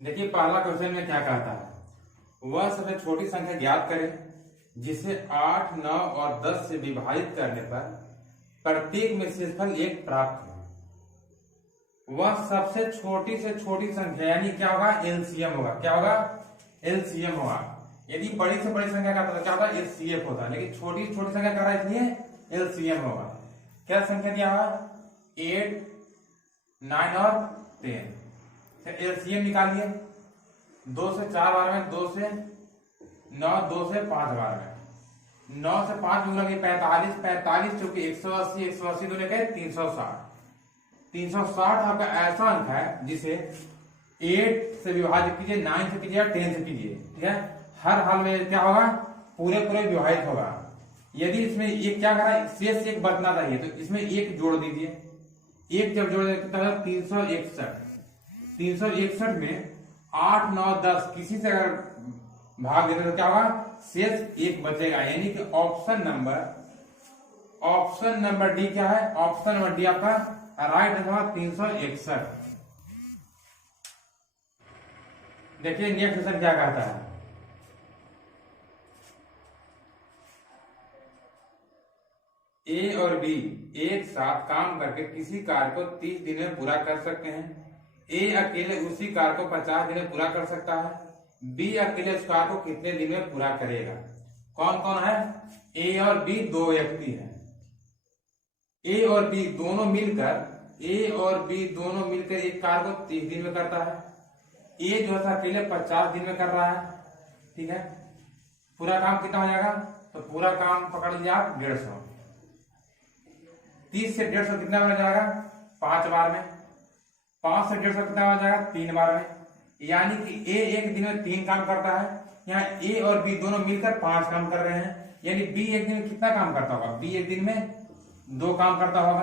देखिए पहला क्वेश्चन में क्या कहता है, वह सबसे छोटी संख्या ज्ञात करें जिसे 8, 9 और 10 से विभाजित करने पर प्रत्येक में शेषफल 1 प्राप्त हो। वह सबसे छोटी से छोटी संख्या यानी क्या होगा, एलसीएम होगा। क्या होगा, एलसीएम होगा। यदि बड़ी से बड़ी संख्या का तो क्या होता है, एचसीएफ होता है, लेकिन छोटी से छोटी संख्या का इसलिए एलसीएम होगा। क्या संख्या दिया हुआ, 8, 9 और 10। एलसीएम निकालिए। 2 से 4 बार में, 2 से 9, 2 से 5 बार में। 9 से 5 मिला 45, 45 चूंकि 180, 180 दो लेके 360। 360 आपका ऐसा अंक है जिसे 8 से विभाजित कीजिए, 9 से कीजिए, 10 से कीजिए। ठीक है, हर हाल में क्या होगा, पूरे पूरे विभाजित होगा। यदि इसमें एक क्या करा, शेष एक बचना चाहिए तो इसमें एक जोड़ दीजिए। एक जब जोड़ देते तो 361। 361 में 8, 9, 10 किसी से अगर भाग देते तो क्या होगा, शेष एक बचेगा। यानी कि ऑप्शन नंबर डी क्या है, ऑप्शन नंबर डी आपका राइट आंसर 361। देखिए नेक्स्ट क्वेश्चन क्या कहता है, ए और बी एक साथ काम करके किसी कार्य को 30 दिन में पूरा कर सकते हैं। ए अकेले उसी कार्य को 50 दिन में पूरा कर सकता है। बी अकेले उस कार्य को कितने दिन में पूरा करेगा। कौन कौन है, ए और बी दो व्यक्ति हैं। ए और बी दोनों मिलकर एक कार्य को 30 दिन में करता है। ए जो है अकेले 50 दिन में कर रहा है। ठीक है, पूरा काम कितना हो जाएगा, तो पूरा काम पकड़ लिया आप 150। 30 से 150 कितना हो जाएगा, 5 बार में। 5 से 150 कितना हो जाएगा, 3 बार में। यानी कि ए एक दिन में 3 काम करता है, यहाँ ए और बी दोनों मिलकर 5 काम कर रहे हैं। यानी बी एक दिन में कितना काम करता होगा, बी एक दिन में 2 काम करता होगा।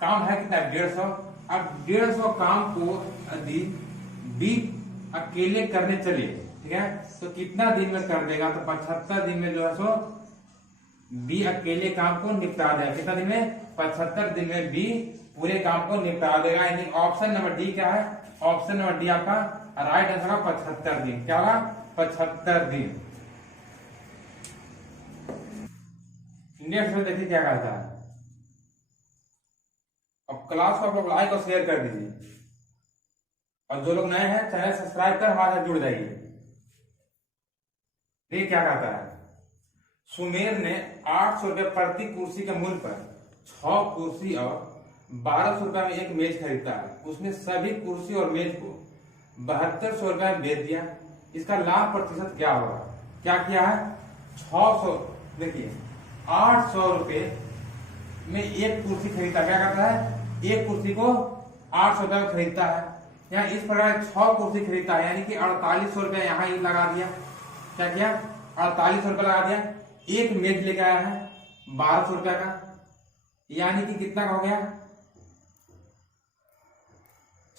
काम है कितना, 150। अब 150 काम को यदि बी अकेले करने चले, ठीक है, तो कितना दिन में कर देगा, तो 75 दिन में जो है सो बी अकेले काम को निपटा देगा। कितना दिन में, 75 दिन में बी पूरे काम को निपटा देगा। यानी ऑप्शन नंबर डी क्या है, ऑप्शन नंबर डी आपका राइट आंसर होगा 75 दिन। क्या होगा, 75 दिन। नेक्स्ट में देखिए क्या कहता है। अब क्लास को आप लोग लाइक और शेयर कर दीजिए, और जो लोग नए हैं चैनल सब्सक्राइब कर हमारे साथ जुड़ जाइए। ये क्या कहता है, सुमेर ने 800 रुपये प्रति कुर्सी के मूल्य पर 6 कुर्सी और 1200 रुपये में एक मेज खरीदा है। उसने सभी कुर्सी और मेज को 7200 रुपये में बेच दिया। इसका लाभ प्रतिशत क्या होगा। क्या किया है, 600, देखिए 800 रुपये में एक कुर्सी खरीदता, क्या करता है, एक कुर्सी को 800 रुपये में खरीदता है। यहाँ इस प्रकार 6 कुर्सी खरीदता है, यानी कि 4800 रुपये यहाँ ही लगा दिया। क्या किया, 4800 रुपये लगा दिया। एक मेज लेके आया है 1200 रुपये का, यानी कि कितना का हो गया,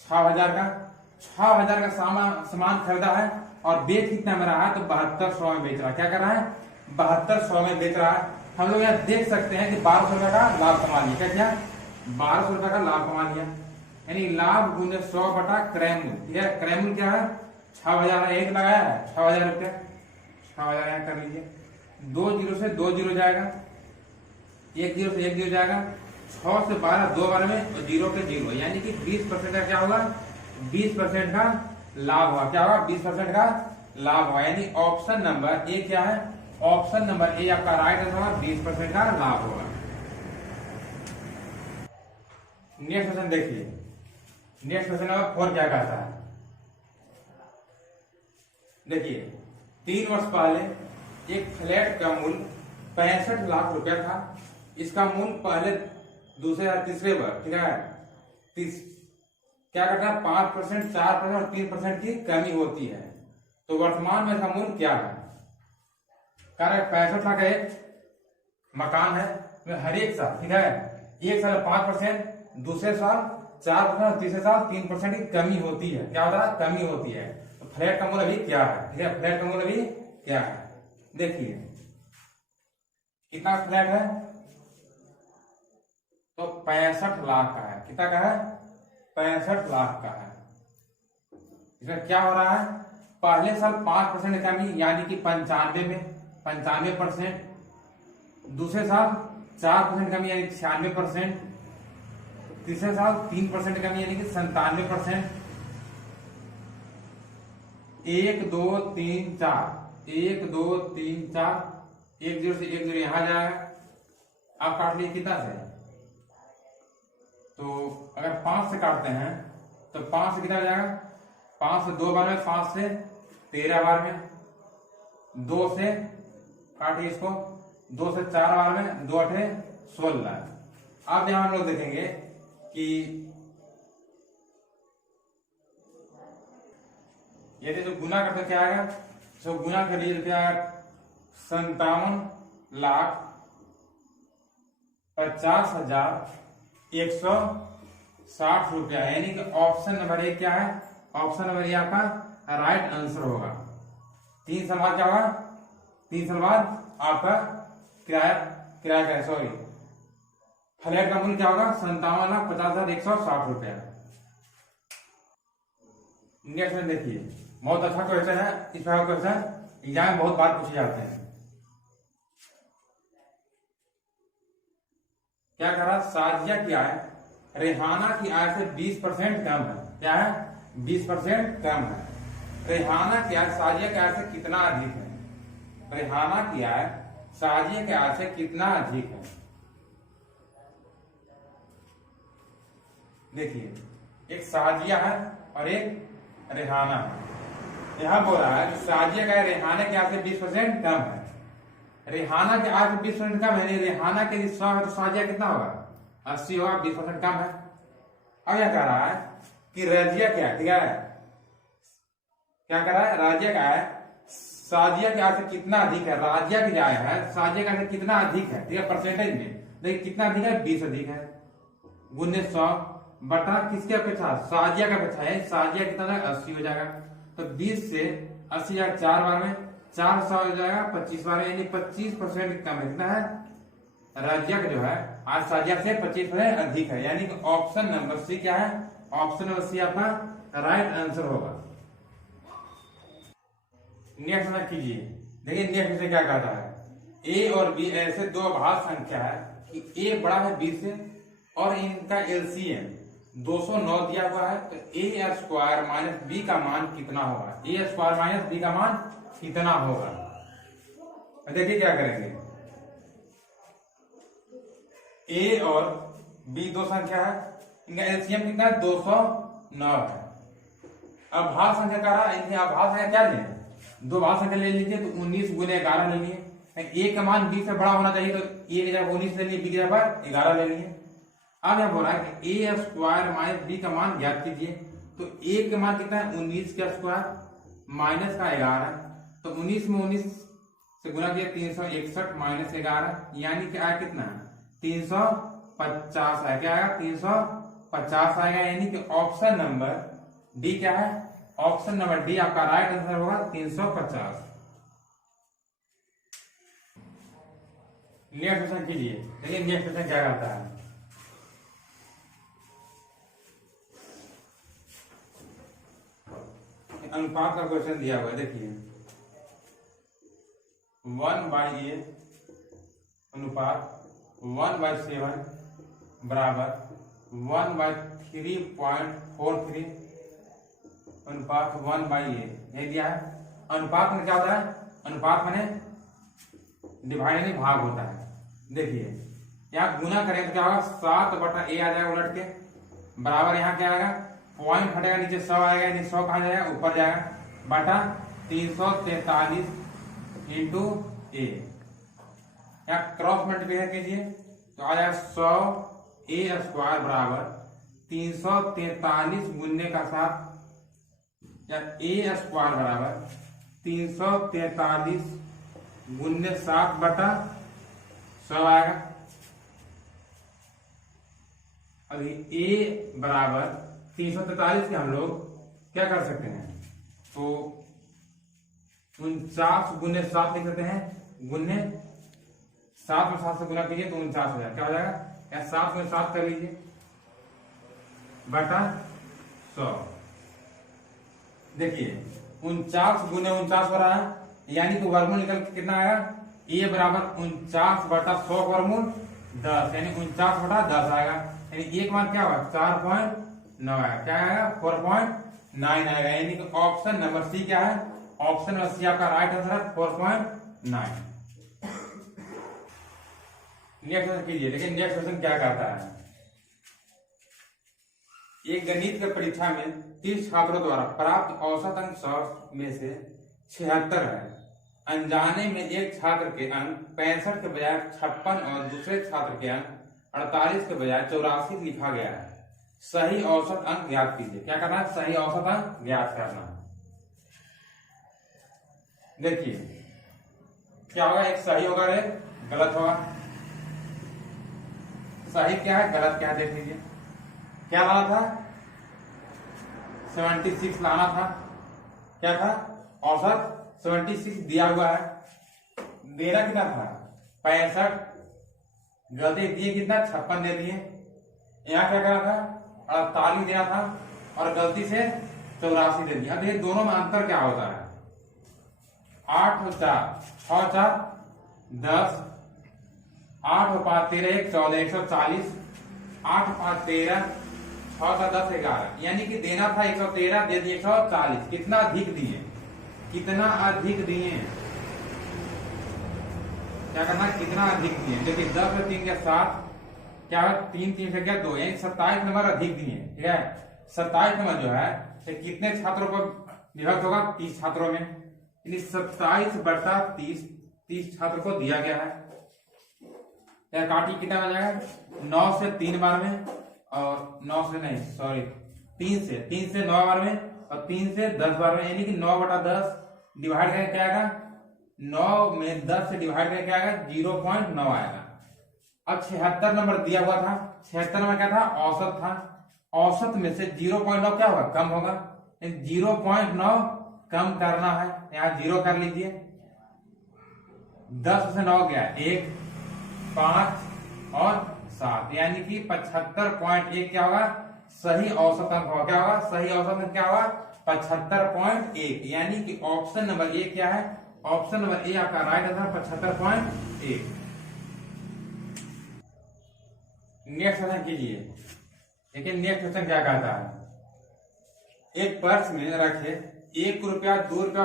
6000 का। 6000 का सामान खरीदा है और बेच कितना में रहा है, तो 7200 में बेच रहा है। क्या कर रहा है, 7200 में बेच रहा है। हम लोग यहाँ देख सकते हैं कि 1200 रुपये का लाभ कमा लिया। क्या किया, 1200 रुपये का लाभ कमा लिया। यानी लाभ गुने 100 बटा क्रय मूल्य। ठीक है, क्रय मूल्य क्या है, 6000 एक लगाया है, 6000 रुपया। 6000 यहाँ कर लीजिए। 2 जीरो से 2 जीरो जाएगा, 1 जीरो से 1 जीरो जाएगा। 6 से 12 2 बार में, और 0 के 0, यानी कि 20% का क्या होगा, 20% का लाभ हुआ। क्या होगा, 20% का लाभ हुआ। यानी ऑप्शन नंबर ए क्या है, ऑप्शन नंबर ए आपका राइट आंसर होगा, 20% का लाभ होगा। नेक्स्ट क्वेश्चन देखिए, नेक्स्ट क्वेश्चन नंबर 4 क्या कहता है। देखिए 3 वर्ष पहले एक फ्लैट का मूल्य 65 लाख रुपया था। इसका मूल्य पहले दूसरे या तीसरे पर, ठीक है, क्या करता है, 5%, 4% और 3% की कमी होती है। तो वर्तमान में इसका मूल्य क्या है। कारण 65 लाख एक मकान है, हर एक साल, ठीक है, एक साल 5%, दूसरे साल 4%, तीसरे साल 3% की कमी होती है। क्या होता है, कमी होती है। तो फ्लैट का मूल्य अभी क्या है, ठीक है, फ्लैट का मूल्य अभी क्या है। देखिए कितना फ्लैट है, तो 65 लाख का है। कितना का है, 65 लाख का है। इसमें क्या हो रहा है, पहले साल 5% कमी यानी कि 95%, दूसरे साल 4% कमी यानी 96%, तीसरे साल 3% कमी यानी कि 97%, 1 2 3 4 1 2 3 4 1 0 से 1 0 यहां जाएगा। आप काट लीजिए कितना से, तो अगर 5 से काटते हैं तो 5 से कितना जाएगा, 5 से 2 बार में, 5 से 13 बार में, 2 से काटिए इसको, 2 से 4 बार में, 2 8 16। अब यहां हम लोग देखेंगे कि यदि जो गुना करते क्या आएगा, तो गुना कर लीजिए क्या, 57,50,160 रुपया, यानी कि ऑप्शन नंबर 1 क्या है, ऑप्शन नंबर 1 आपका राइट आंसर होगा। 3 साल बाद क्या होगा, 3 साल बाद आपका किराया का सॉरी फ्लैट का मूल्य क्या होगा, 57,50,160 रुपया। नेक्स्ट में देखिए, बहुत अच्छा क्वेश्चन है, इस प्रकार क्वेश्चन एग्जाम में बहुत बार पूछे जाते हैं। क्या करा, साजिया की आय रेहाना की आय से 20% कम है। क्या है, 20% कम है। रेहाना की आय साजिया की आय से कितना अधिक है, रेहाना की आय साजिया की आय से कितना अधिक है। देखिए, एक साजिया है और एक रेहाना है। यहां बोल रहा है साजिया का रेहाना की आय से 20% कम है। रेहाना के आय से 20% कम है, रेहाना के 100 है तो साजिया कितना होगा, 80 होगा, 20% कम है। अब यह कह रहा है कि रजिया क्या है, ठीक है, क्या कर रहा है, राज्य का है साजिया के आय से कितना अधिक है, राज्य की आय है साजिया का कितना अधिक है, ठीक है, परसेंटेज में देखिए कितना अधिक है, 20 अधिक है, गुने 100 बटा किसके अपेक्षा, साजिया का अपेक्षा है, साजिया कितना 80 हो जाएगा, तो 20 से 80 जाएगा 4 बार में, 400 हो जाएगा 25 बार, यानी 25% कम है। कितना है, राज्य का जो है आज साजिया से 25% अधिक है, यानी कि ऑप्शन नंबर सी क्या है, ऑप्शन नंबर सी आपका राइट आंसर होगा। नेक्स्ट में कीजिए, देखिए नेक्स्ट में क्या कहता है, ए और बी ऐसे दो अभाज्य संख्या है कि ए बड़ा है बी से और इनका एलसीएम 209 दिया हुआ है, तो ए स्क्वायर माइनस बी का मान कितना होगा, ए स्क्वायर माइनस बी का मान कितना होगा। देखिए क्या करेंगे, ए और बी दो संख्या है, इनका एलसीएम कितना है, 209 है। अब भाग संख्या का रहा है, इनके भाग संख्या क्या लें, दो भाग संख्या ले लीजिए, तो 19 गुने 11 ले लिए। ए का मान बी से बड़ा होना चाहिए, तो ए की जगह 19 ले लिए, बी की जगह 11 ले लिए। अब यह बोल रहा है कि ए स्क्वायर माइनस बी का मान ज्ञात कीजिए, तो ए का मान कितना है, 19 का स्क्वायर माइनस का 11, तो 19 में 19 से गुना किया 361 माइनस 11, यानी कि आया कितना है, 350 है। क्या आएगा, 350 आएगा, यानी कि ऑप्शन नंबर डी क्या है, ऑप्शन नंबर डी आपका राइट आंसर होगा 350। नेक्स्ट क्वेश्चन कीजिए, देखिए नेक्स्ट क्वेश्चन क्या करता है, अनुपात का क्वेश्चन दिया हुआ है। देखिए 1/8 अनुपात 1/7 बराबर 1/3.43 अनुपात 1/8 ये दिया है। अनुपात में क्या होता है, अनुपात में डिवाइड नहीं भाग होता है। देखिए यहाँ गुना करें तो क्या होगा, 7/a आ जाएगा उलट के, बराबर यहाँ क्या आएगा, पॉइंट हटेगा नीचे 100 आएगा, यानी 100 कहाँ जाएगा, ऊपर जाएगा, बटा 343 इंटू ए। यहाँ क्रॉस मल्टीप्लाई कीजिए तो आ जाएगा 100 ए स्क्वायर बराबर 343 गुनने का 7, या ए स्क्वायर बराबर 343 गुन्ने 7 बटा 100 आएगा। अभी ए बराबर 343 के हम लोग क्या कर सकते हैं, तो 49 गुन्ने 7 लिख सकते हैं, गुन्ने 7 में 7 से गुना कीजिए तो 49 हो जाएगा। क्या हो जाएगा, या 7 में 7 कर लीजिए बटा 100। देखिए 49 गुने 49 हो रहा है, यानी कि वर्गमूल निकल के कितना आएगा, ए बराबर 49/100 वर्गमूल 10, यानी 49/10 आएगा। यानी एक मान क्या होगा 4.9 आएगा, क्या आएगा 4.9 आएगा। यानी कि ऑप्शन नंबर सी क्या है, ऑप्शन नंबर सी आपका राइट आंसर है 4.9। नेक्स्ट क्वेश्चन कीजिए। देखिए नेक्स्ट क्वेश्चन क्या कहता है, एक गणित की परीक्षा में 30 छात्रों द्वारा प्राप्त औसत अंक 100 में से 76 है। अनजाने में एक छात्र के अंक 65 के बजाय 56 और दूसरे छात्र के अंक 48 के बजाय 84 लिखा गया है। सही औसत अंक ज्ञात कीजिए। क्या करना है, सही औसत अंक ज्ञात करना है। देखिए क्या होगा, एक सही होगा और एक गलत होगा। सही क्या है, गलत क्या है, देख लीजिए। क्या लाना था, 76 लाना था। क्या था, औसत 76 दिया हुआ है। देना कितना था 65, गलती दिए कितना 56 दे दिए। यहाँ क्या करना था 48 देना था और गलती से 84 दे दिया। देखिए दोनों में अंतर क्या होता है, 8 और 4 6 4 10, 8 और 5 13 1 14 140, 8 और 5 13, 6 का 10 11, यानी कि देना था 113 दे दिए 140। कितना अधिक दिए, कितना अधिक दिए, क्या करना, कितना अधिक दिए। देखिए 10 और 3 के 7, क्या है 3 3 से क्या 2, यानी 27 नंबर अधिक दिए। ठीक है, 27 नंबर जो है तो कितने छात्रों पर विभक्त होगा, 30 छात्रों में, यानी 27/30 30 छात्र को दिया गया है। काटी कितना बन जाएगा, 9 से 3 बार में और 9 से नहीं सॉरी 3 से 9 बार में और 3 से 10 बार में, यानी कि 9/10 डिवाइड करके क्या आएगा, 9 में 10 से डिवाइड करके क्या आएगा 0.9 आएगा। अब 76 नंबर दिया हुआ था, 76 नंबर क्या था, औसत था। औसत में से 0.9 क्या होगा, कम होगा। 0.9 कम करना है, यहाँ 0 कर लीजिए। 10 से 9 गया 1 5 और 7, यानी कि 75.1 क्या होगा, सही औसत अंक होगा। क्या होगा, सही औसत अंक क्या होगा 75.1, यानी कि ऑप्शन नंबर ए क्या है, ऑप्शन नंबर ए आपका राइट आंसर 75.1। नेक्स्ट क्वेश्चन कीजिए। देखिए नेक्स्ट क्वेश्चन क्या कहता है, एक पर्स में रखे 1 रुपया 2 रुपया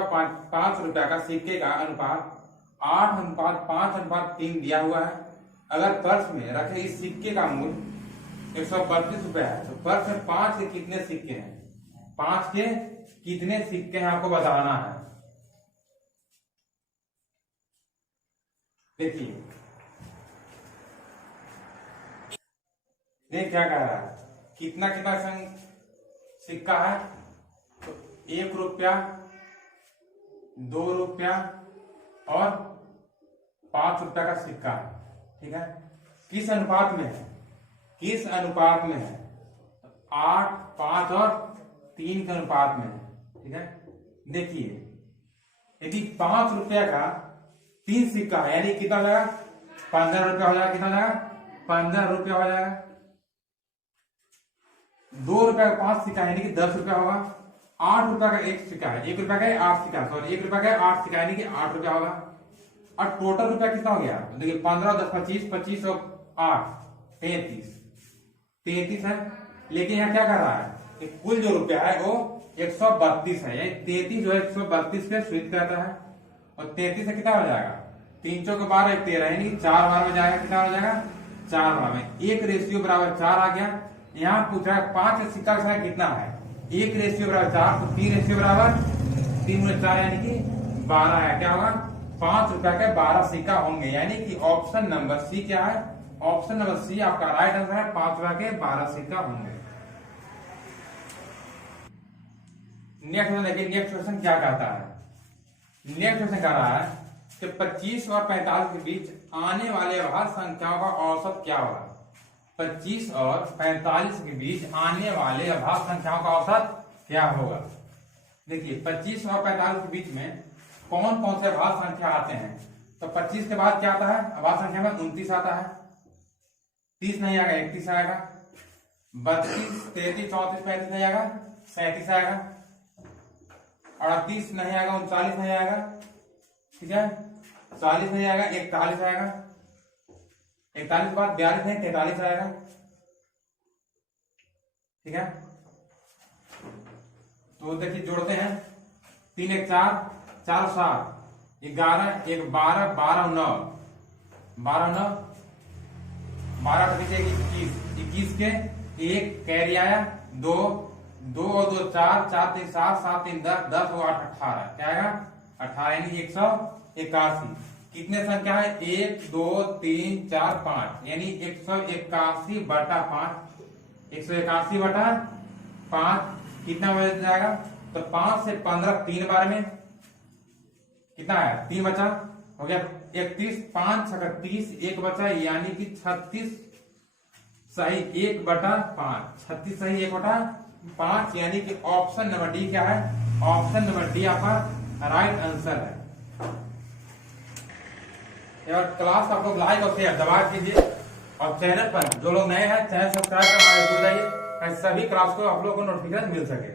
5 रुपया का सिक्के का अनुपात 8:5:3 दिया हुआ है। अगर पर्स में रखे इस सिक्के का मूल्य 132 रुपया है, तो पर्स में 5 के कितने सिक्के हैं, 5 के कितने सिक्के हैं आपको बताना है। देखिए देख क्या कह रहा है, कितना कितना सिक्का है, तो 1 रुपया 2 रुपया और 5 रुपया का सिक्का है। ठीक है, किस अनुपात में है, किस अनुपात में है, 8 5 और 3 के अनुपात में है। ठीक है, देखिए यदि 5 रुपया का 3 सिक्का है, यानी कितना हो जाएगा 15 रुपया हो जाएगा। कितना हो जाएगा 15 रुपया हो जाएगा। 2 रुपया का 5 सिक्का यानी कि 10 रुपया होगा। 8 रुपया का 1 सिक्का है, 1 रुपया का 8 सिक्का, सॉरी 1 रुपया का 8 सिक्का यानी कि 8 रुपया होगा। और टोटल रुपया कितना हो गया, देखिए 15 10 25 25 और 8 33 है। लेकिन यहाँ क्या कर रहा है कि कुल जो रुपया है वो 132 है, यानी 33 जो है 132 पे स्विच करता है। और 33 से कितना हो जाएगा, 3 चौके 12 13, यानी कि 4 बार में जाएगा। कितना हो जाएगा 4 बार में, 1 रेशियो बराबर 4 आ गया। यहाँ पूछ रहा है 5 सिक्का का कितना है, 1 रेशियो बराबर 4, तो 3 रेशियो बराबर 3 में 4 यानी कि 12 है। क्या होगा 5 रुपया के 12 सिक्का होंगे, यानी कि ऑप्शन नंबर सी क्या है, ऑप्शन नंबर सी आपका राइट आंसर है, 5 रुपया के 12 सिक्का होंगे। नेक्स्ट क्वेश्चन देखिए, नेक्स्ट क्वेश्चन क्या कहता है। नेक्स्ट क्वेश्चन कह रहा है कि 25 और 45 के बीच आने वाले अभाज्य संख्याओं का औसत क्या होगा। 25 और 45 के बीच आने वाले अभाज्य संख्याओं का औसत क्या होगा। देखिए 25 और 45 के बीच में कौन कौन से अभाज्य संख्या आते हैं, तो 25 के बाद क्या आता है अभाज्य संख्या में 29 आता है, 30 नहीं आएगा 31 आएगा, 32 33 34 35 नहीं आएगा 37 आएगा, 38 नहीं आएगा, 39 नहीं आएगा, ठीक है, 40 नहीं आएगा, 41 आएगा, 41 के बाद 42 नहीं 43 आएगा, ठीक है। तो देखिए जोड़ते हैं, 3 1 4, 4 7, 11 1 12, 12 9, 12 9, 12 के पीछे 21, 21 के एक कैरी आया, 2 2 और 2 4, 4 3 7, 7 3 10, 10 और 8 18, क्या आएगा 18, यानी 181। कितने संख्या है, 1 2 3 4 5, यानी 181 बटा 5, 181 बटा 5 कितना बच जाएगा, तो 5 से 15 3 बार में कितना है, 3 बचा, हो गया 31, 5 36, 1 बचा, यानी कि 36 सही 1 बटा 5, 36 सही 1 बटा 5, यानी कि ऑप्शन नंबर डी क्या है, ऑप्शन नंबर डी आपका राइट आंसर है। और क्लास आप लोग लाइक और शेयर दबा कीजिए, और चैनल पर जो लोग नए हैं चैनल सब्सक्राइब करना जुड़ जाइए, सभी क्लास को आप लोगों को नोटिफिकेशन मिल सके।